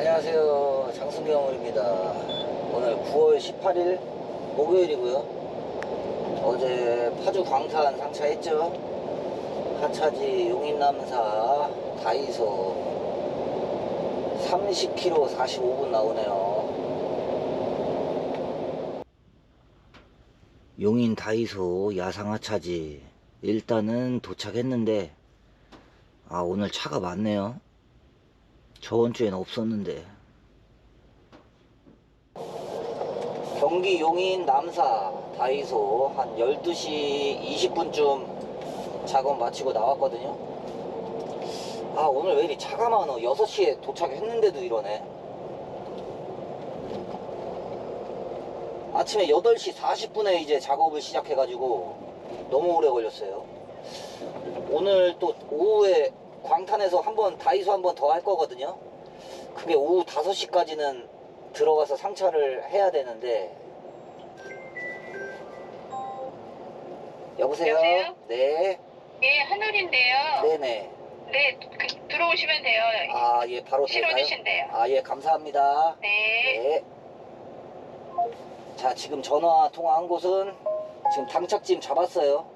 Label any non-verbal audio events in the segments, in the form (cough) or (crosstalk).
안녕하세요. 장승경입니다. 오늘 9월 18일 목요일이고요. 어제 파주 광산 상차했죠. 하차지 용인남사 다이소 30km 45분 나오네요. 용인 다이소 야상하차지 일단은 도착했는데 아 오늘 차가 많네요. 저번 주엔 없었는데. 경기 용인 남사 다이소 한 12시 20분쯤 작업 마치고 나왔거든요. 아, 오늘 왜 이리 차가 많어? 6시에 도착했는데도 이러네. 아침에 8시 40분에 이제 작업을 시작해가지고 너무 오래 걸렸어요. 오늘 또 오후에 광탄에서 한번 다이소 한번 더 할 거거든요. 그게 오후 5시까지는 들어가서 상차를 해야 되는데. 여보세요? 여보세요? 네. 예, 하늘인데요. 네네. 네, 그, 들어오시면 돼요. 아, 예, 바로? 실어주신대요. 아, 예, 감사합니다. 네. 네. 자, 지금 전화 통화한 곳은 지금 당착짐 잡았어요.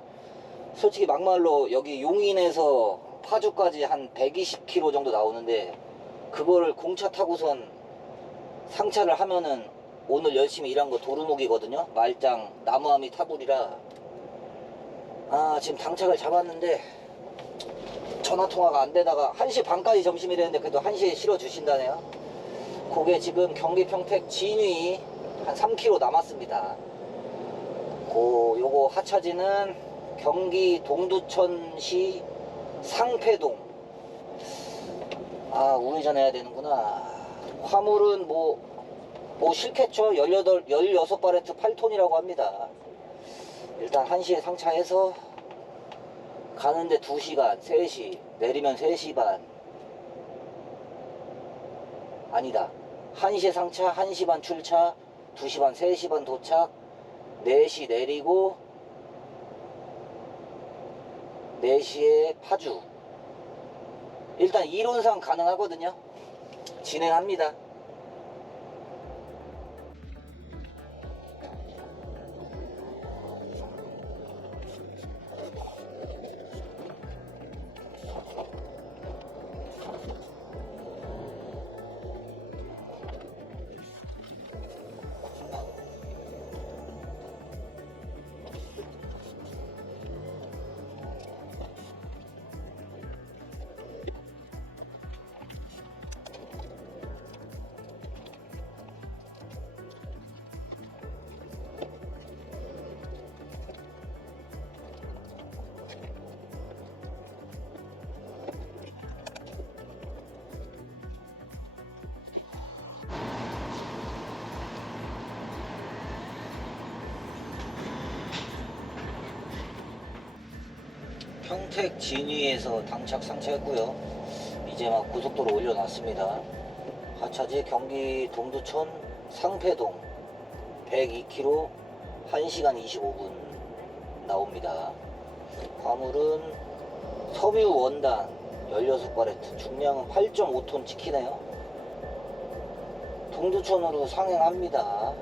솔직히 막말로 여기 용인에서 파주까지 한 120km 정도 나오는데 그거를 공차 타고선 상차를 하면은 오늘 열심히 일한 거 도루묵이거든요. 말짱 나무아미 타불이라 아 지금 당착을 잡았는데 전화 통화가 안 되다가 1시 반까지 점심이랬는데 그래도 1시에 실어 주신다네요. 그게 지금 경기 평택 진위 한 3km 남았습니다. 고 요거 하차지는 경기 동두천시 상패동. 아 우회전 해야 되는구나. 화물은 뭐, 뭐 싫겠죠. 18, 16바레트 8톤이라고 합니다. 일단 1시에 상차해서 가는데 2시간, 3시, 내리면 3시 반. 아니다. 1시에 상차, 1시 반 출차, 2시 반, 3시 반 도착, 4시 내리고, 4시에 파주. 일단 이론상 가능하거든요. 진행합니다. 평택 진위에서 당착 상차했고요. 이제 막 고속도로 올려놨습니다. 하차지 경기 동두천 상패동 102km 1시간 25분 나옵니다. 화물은 섬유 원단 16바레트 중량은 8.5톤 찍히네요. 동두천으로 상행합니다.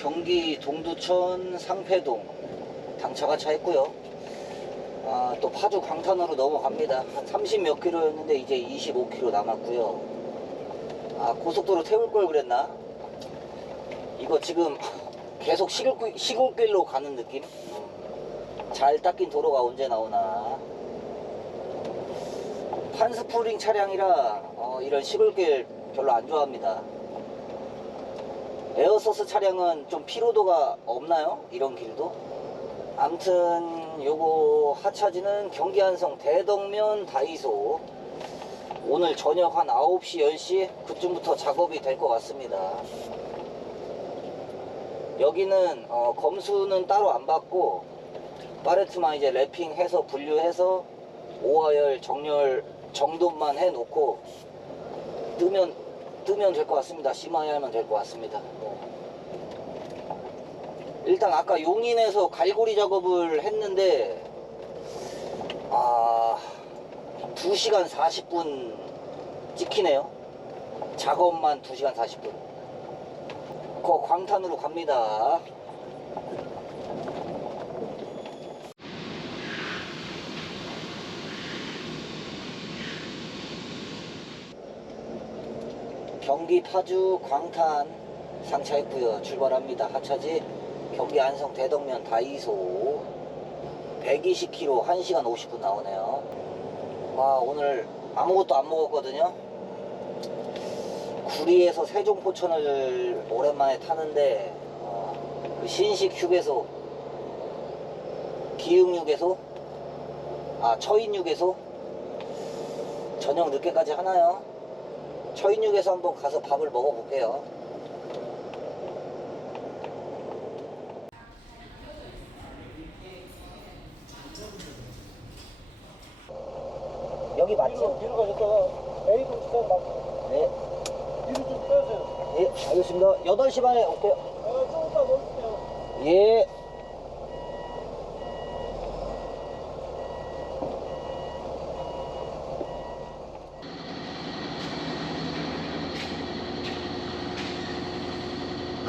경기 동두천 상패동 당차가 차 있고요. 아, 또 파주 광탄으로 넘어갑니다. 한 30몇 킬로였는데 이제 25킬로 남았고요. 아, 고속도로 태울 걸 그랬나? 이거 지금 계속 시골길, 시골길로 가는 느낌? 잘 닦인 도로가 언제 나오나. 판스프링 차량이라 어, 이런 시골길 별로 안 좋아합니다. 에어소스 차량은 좀 피로도가 없나요? 이런 길도? 암튼 요거 하차지는 경기 한성 대덕면 다이소 오늘 저녁 한 9시 10시 그쯤부터 작업이 될 것 같습니다 여기는 어, 검수는 따로 안 받고 파레트만 이제 랩핑해서 분류해서 오하열 정렬 정돈만 해놓고 뜨면 뜨면 될 것 같습니다. 심하게 하면 될 것 같습니다. 일단 아까 용인에서 갈고리 작업을 했는데 아 2시간 40분 찍히네요. 작업만 2시간 40분. 거 광탄으로 갑니다 경기 파주 광탄 상차했고요. 출발합니다. 하차지 경기 안성 대덕면 다이소. 120km 1시간 50분 나오네요. 와 오늘 아무것도 안 먹었거든요. 구리에서 세종포천을 오랜만에 타는데 어, 그 신식 휴게소 기흥휴게소 아 처인휴게소 저녁 늦게까지 하나요? 처인휴게소 한번 가서 밥을 먹어볼게요 여기 맞죠? 뒤로, 뒤로 가셨다가 A동 시간 막 네, 뒤로 좀 빼세요. 예, 알겠습니다. 8시 반에 올게요. 아, 좀 이따 넣을게요. 예.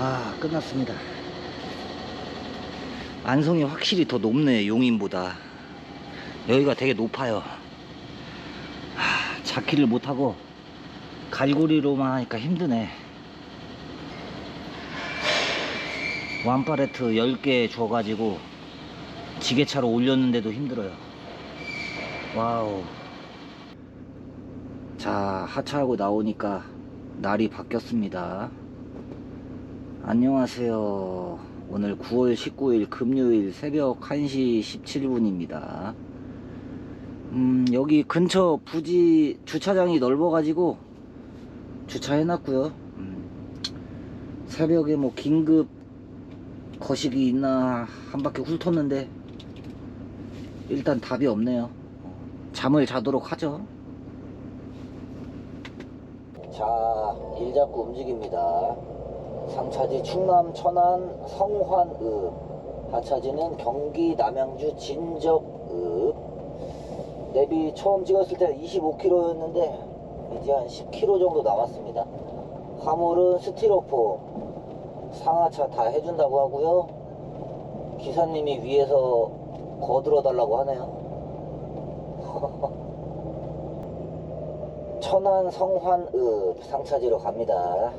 아, 끝났습니다. 안성이 확실히 더 높네, 용인보다. 여기가 되게 높아요. 하, 자키를 못하고 갈고리로만 하니까 힘드네. 완파레트 10개 줘가지고 지게차로 올렸는데도 힘들어요. 와우. 자, 하차하고 나오니까 날이 바뀌었습니다. 안녕하세요. 오늘 9월 19일 금요일 새벽 1시 17분입니다. 음, 여기 근처 부지 주차장이 넓어가지고 주차해놨고요. 음, 새벽에 뭐 긴급 거식이 있나 한 바퀴 훑었는데 일단 답이 없네요. 잠을 자도록 하죠. 자, 일 잡고 움직입니다. 상차지 충남 천안 성환읍 하차지는 경기 남양주 진적읍 내비 처음 찍었을 때 25km였는데 이제 한 10km 정도 남았습니다. 화물은 스티로폼 상하차 다 해준다고 하고요. 기사님이 위에서 거들어 달라고 하네요. (laughs) 천안 성환읍 상차지로 갑니다.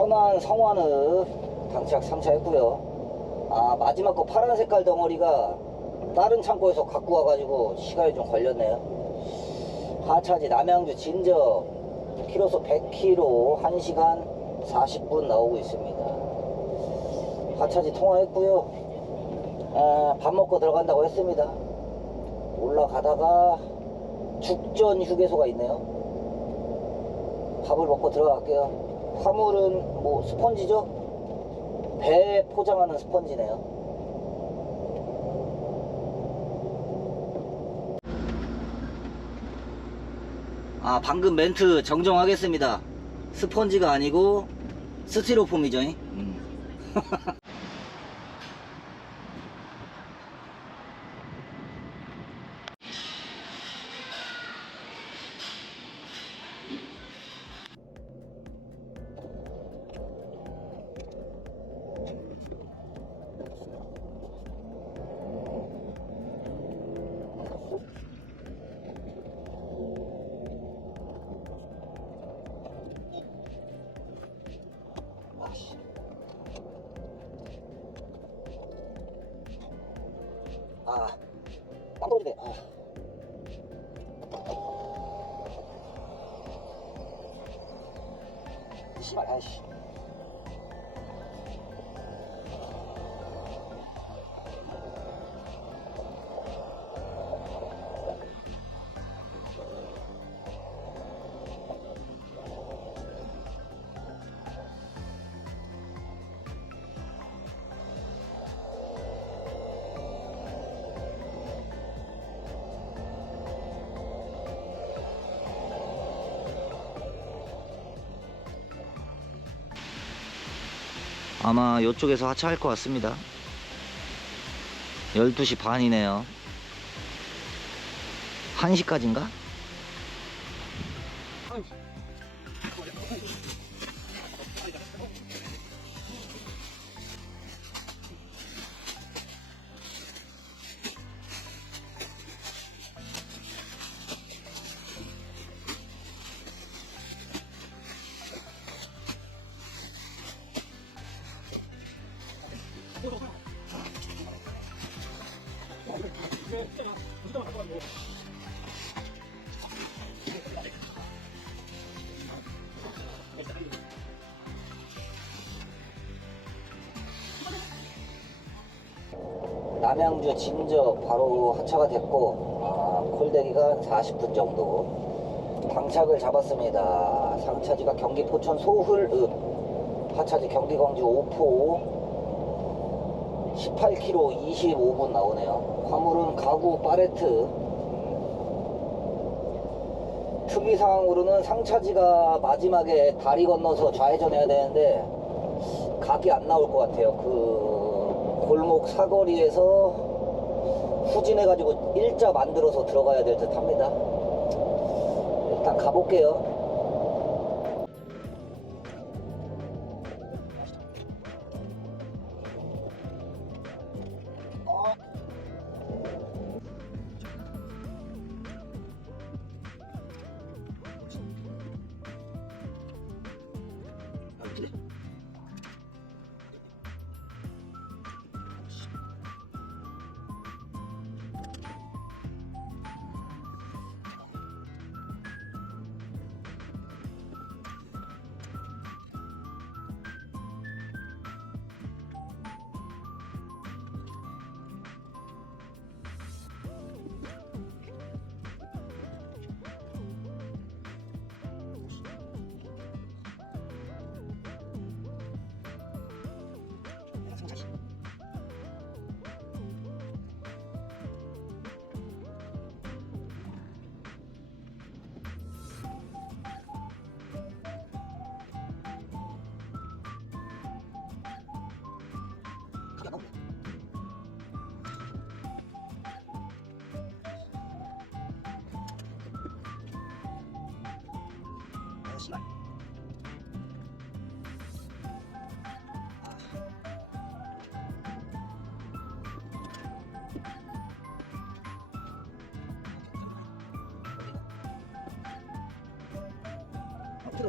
천안 성완읍 당착 3차 했고요. 아, 마지막 거 파란 색깔 덩어리가 다른 창고에서 갖고 와가지고 시간이 좀 걸렸네요. 하차지 남양주 진저 키로수 100km 1시간 40분 나오고 있습니다. 하차지 통화했고요. 아, 밥 먹고 들어간다고 했습니다. 올라가다가 죽전 휴게소가 있네요. 밥을 먹고 들어갈게요. 화물은 뭐 스펀지죠? 배 포장하는 스펀지네요. 아, 방금 멘트 정정하겠습니다. 스펀지가 아니고 스티로폼이죠. 음. (laughs) 씨발, 아 아마 이쪽에서 하차할 것 같습니다. 12시 반이네요. 1시까지인가? 남양주 진저 바로 하차가 됐고 아, 콜대기가 한 40분 정도. 당착을 잡았습니다. 상차지가 경기 포천 소hul읍 하차지 경기 광주 오포 18km 25분 나오네요. 화물은 가구 파레트. 특이사항으로는 상차지가 마지막에 다리 건너서 좌회전해야 되는데 각이 안 나올 것 같아요. 그 골목 사거리에서 후진해가지고 일자 만들어서 들어가야 될 듯 합니다. 일단 가볼게요.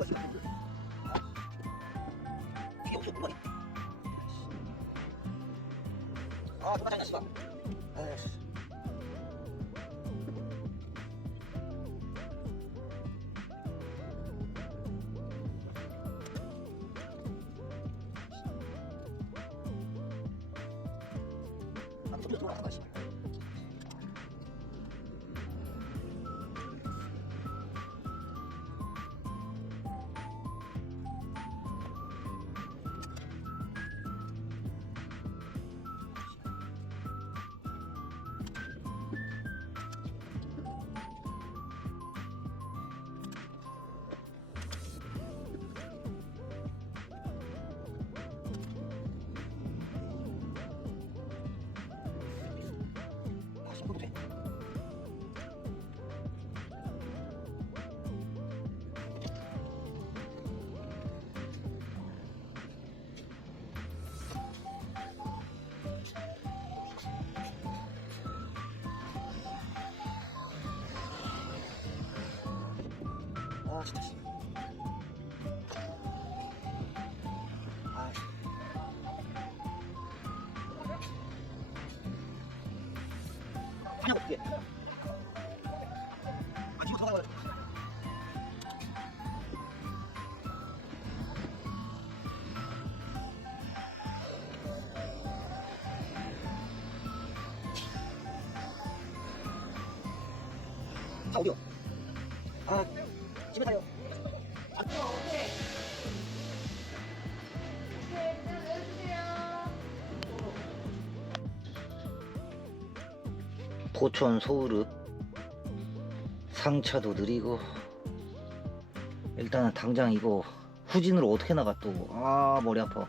이거 이거 뒤에 없어 자 어디요? 아 집에 가요 포천 소우르 상차도 느리고 일단은 당장 이거 후진으로 어떻게 또? 아 머리 아파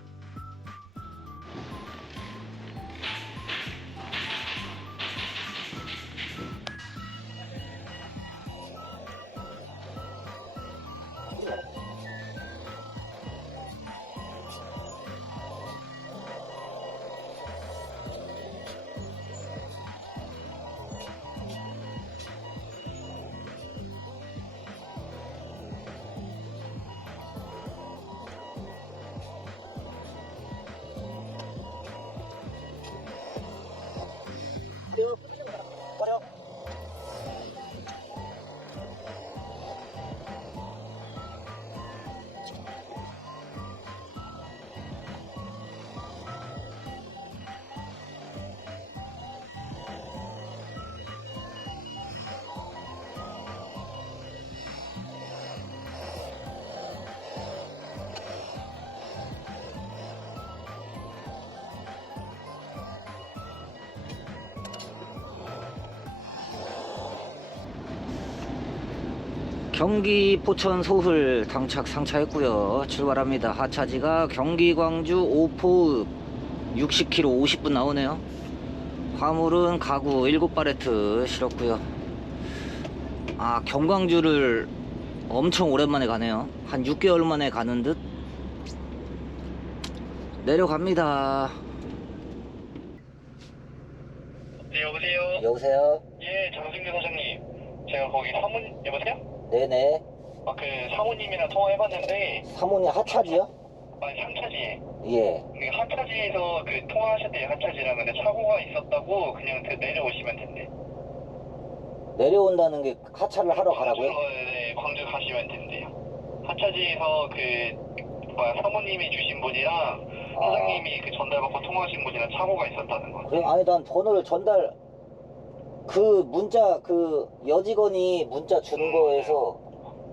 경기 포천 소흘 당착 상차했고요. 출발합니다. 하차지가 경기 광주 오포읍 60km 50분 나오네요. 화물은 가구 7바레트 실었고요. 아 경광주를 엄청 오랜만에 가네요. 한 6개월 만에 가는 듯. 내려갑니다. 네, 여보세요? 여보세요? 예, 장승규 사장님. 제가 거기 사모님, 여보세요? 네네 아, 그 사모님이랑 통화해봤는데, 사모님 하차지요? 아니, 상차지에. 예그 하차지에서 그 통화하셨대요, 하차지랑. 근데 사고가 있었다고 그냥 그 내려오시면 된대. 내려온다는 게 하차를 하러 가라고요? 광주, 어, 네, 광주 가시면 된대요. 하차지에서 그, 뭐야, 사모님이 주신 분이랑 사장님이 그 전달받고 통화하신 분이랑 사고가 있었다는 거. 그럼 아니 난 번호를 전달 그 문자 그 여직원이 문자 주는 거에서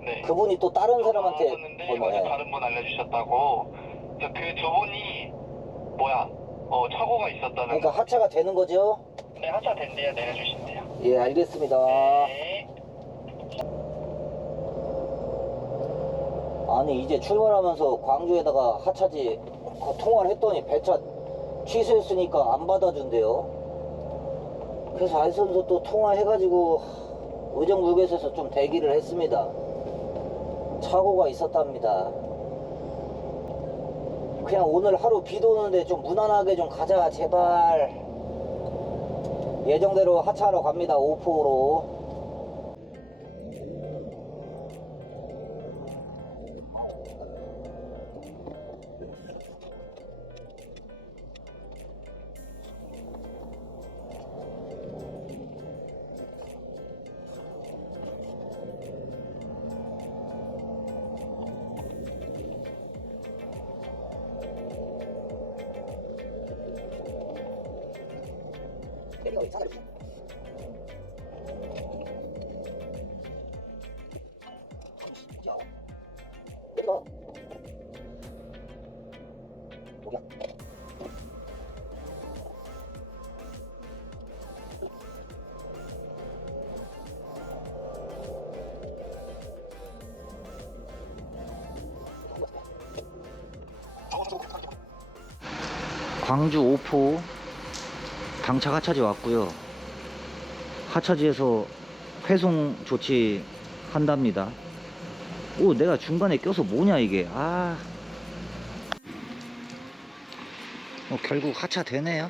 네. 그분이 또 다른 사람한테 번호 어제 해. 다른 분 알려주셨다고. 그래서 그 저분이 뭐야? 어 사고가 있었다는 그러니까 거. 하차가 되는 거죠? 네 하차 된대요 내려주신대요. 예 알겠습니다 네. 아니 이제 출발하면서 광주에다가 하차지 그 통화를 했더니 배차 취소했으니까 안 받아준대요 그래서 알선서 또 통화해가지고 의정부에서 좀 대기를 했습니다. 사고가 있었답니다. 그냥 오늘 하루 비도 오는데 좀 무난하게 좀 가자 제발. 예정대로 하차하러 갑니다 오포로 광주 오포 당착 하차지 왔고요. 하차지에서 회송 조치 한답니다. 오, 내가 중간에 껴서 뭐냐 이게. 아. 어, 결국 하차 되네요.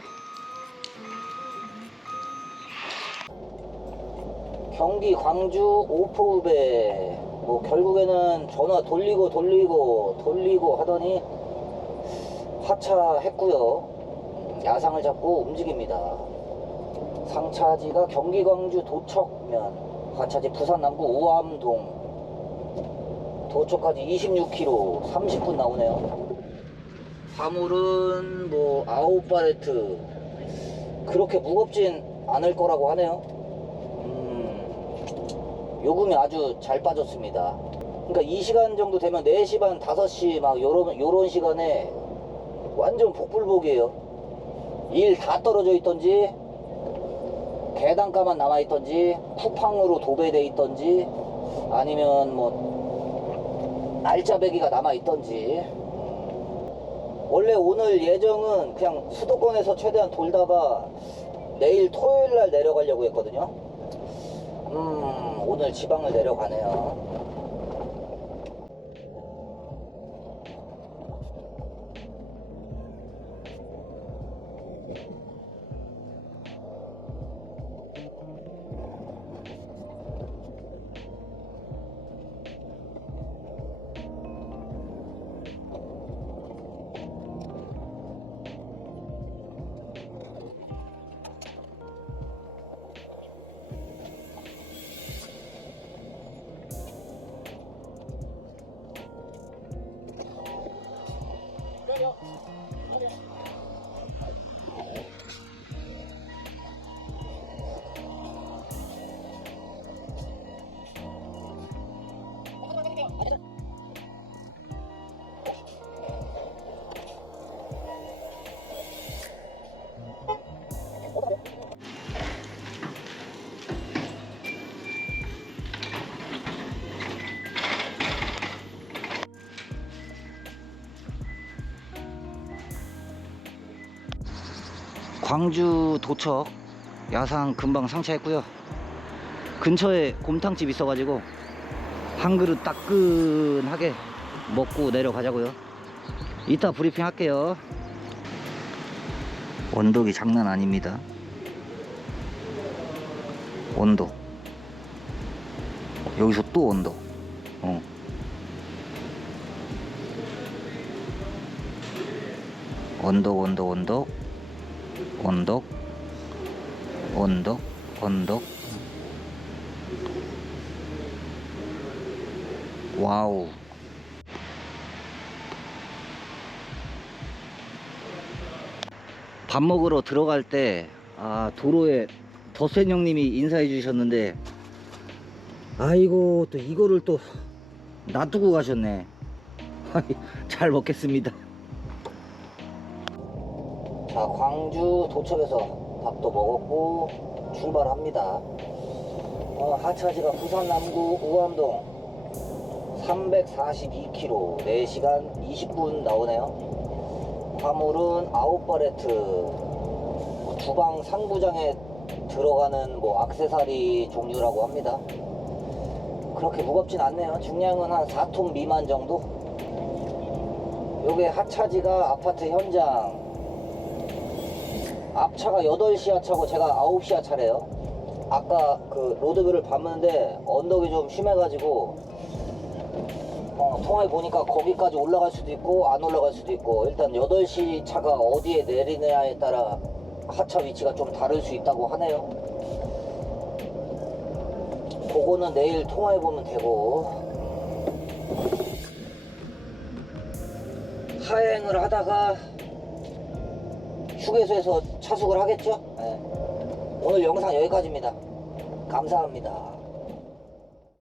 경기 광주 오포읍에 뭐 결국에는 전화 돌리고 돌리고 돌리고 하더니 하차했고요. 야상을 잡고 움직입니다. 상차지가 경기 광주 도척면, 하차지 부산 남구 우암동. 도척까지 26km, 30분 나오네요. 화물은 뭐 아홉 바레트 그렇게 무겁진 않을 거라고 하네요. 음, 요금이 아주 잘 빠졌습니다. 그러니까 이 시간 정도 되면 4시 반, 5시 막 요런 요런 시간에 완전 복불복이에요. 일 다 떨어져 있던지, 계단가만 남아있던지, 쿠팡으로 도배돼 있던지, 아니면 뭐, 날짜배기가 남아있던지. 원래 오늘 예정은 그냥 수도권에서 최대한 돌다가 내일 토요일 날 내려가려고 했거든요. 음, 오늘 지방을 내려가네요. 광주 도척 야상 금방 상차했고요. 근처에 곰탕집 있어가지고 한 그릇 따끈하게 먹고 내려가자고요. 이따 브리핑 할게요. 원덕이 장난 아닙니다. 원덕. 여기서 또 원덕. 어. 원덕 원덕 원덕 언덕 언덕 언덕 와우. 밥 먹으러 들어갈 때 아, 도로에 덧센 형님이 인사해 주셨는데 아이고 또 이거를 또 놔두고 가셨네. (laughs) 잘 먹겠습니다. 자, 광주 도착해서 밥도 먹었고 출발합니다. 어, 하차지가 부산 남구 우암동 342km 4시간 20분 나오네요. 화물은 아웃바레트 뭐 주방 상부장에 들어가는 뭐 악세사리 종류라고 합니다. 그렇게 무겁진 않네요. 중량은 한 4톤 미만 정도. 요게 하차지가 아파트 현장 앞차가 8시 하차고 제가 9시 하차래요. 아까 그 로드뷰를 봤는데 언덕이 좀 심해가지고 어, 통화해 보니까 거기까지 올라갈 수도 있고 안 올라갈 수도 있고 일단 8시 차가 어디에 내리느냐에 따라 하차 위치가 좀 다를 수 있다고 하네요. 그거는 내일 통화해 보면 되고 하행을 하다가 휴게소에서 차숙을 하겠죠? 네. 오늘 영상 여기까지입니다. 감사합니다.